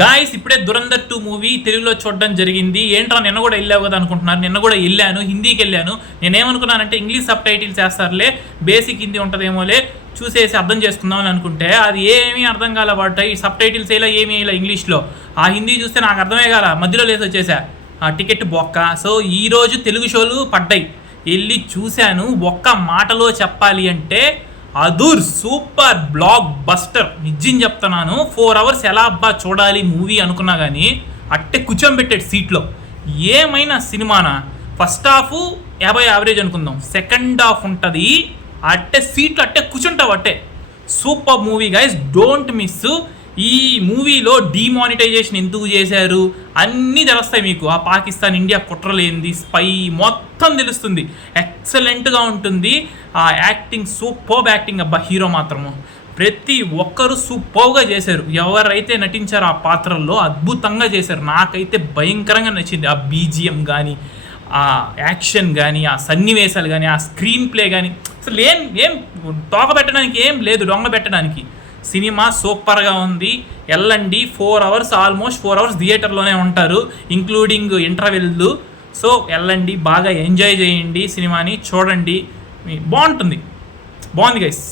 Guys ఇప్పుడే Dhurandhar 2 movie తెలుగులో చూడడం జరిగింది. ఏంట్రా నిన్న కూడా వెళ్ళావు కదా అనుకుంటున్నారు. నిన్న కూడా వెళ్ళాను, హిందీకి వెళ్ళాను. నేనేమనుకున్నానంటే ఇంగ్లీష్ సబ్ టైటిల్స్ వేస్తారులే, బేసిక్ హిందీ ఉంటుందేమోలే, చూసేసి అర్థం చేసుకుందామని అనుకుంటే అది ఏమీ అర్థం కాల. వాటి ఈ సబ్ టైటిల్స్ వేయలా, ఏమీ వేయలా ఇంగ్లీష్లో. ఆ హిందీ చూస్తే నాకు అర్థమే కాల, మధ్యలో లేసి వచ్చేసా. ఆ టికెట్ బొక్క. సో ఈరోజు తెలుగు షోలు పడ్డాయి, వెళ్ళి చూశాను. ఒక్క మాటలో చెప్పాలి అంటే అదూర్ సూపర్ బ్లాక్ బస్టర్. నిజం చెప్తున్నాను, 4 hours ఎలా అబ్బా చూడాలి మూవీ అనుకున్నా కానీ అట్టే కూర్చోబెట్టాడు సీట్లో. ఏమైనా సినిమానా, ఫస్ట్ హాఫ్ 50 యావరేజ్ అనుకుందాం, సెకండ్ హాఫ్ ఉంటుంది అట్టే సీట్లు అట్టే కూర్చుంటావు అట్టే. Super movie guys, don't miss. ఈ మూవీలో డిమానిటైజేషన్ ఎందుకు చేశారు అన్నీ తెలుస్తాయి మీకు. ఆ పాకిస్తాన్ ఇండియా కుట్రలేంది, స్పై మొత్తం తెలుస్తుంది. ఎక్సలెంట్గా ఉంటుంది. ఆ యాక్టింగ్ సూపర్బ్ యాక్టింగ్ అబ్బా. హీరో మాత్రము ప్రతి ఒక్కరు సూపర్గా చేశారు. ఎవరైతే నటించారో ఆ పాత్రల్లో అద్భుతంగా చేశారు. నాకైతే భయంకరంగా నచ్చింది. ఆ బీజిఎం కానీ, ఆ యాక్షన్ కానీ, ఆ సన్నివేశాలు కానీ, ఆ స్క్రీన్ ప్లే కానీ అసలు ఏం తోక పెట్టడానికి ఏం లేదు, దొంగ పెట్టడానికి. సినిమా సూపర్గా ఉంది. వెళ్ళండి. 4 hours, ఆల్మోస్ట్ 4 hours థియేటర్లోనే ఉంటారు, ఇంక్లూడింగ్ ఇంటర్వెల్. సో వెళ్ళండి, బాగా ఎంజాయ్ చేయండి, సినిమాని చూడండి, బాగుంటుంది. బాగుంది గైస్.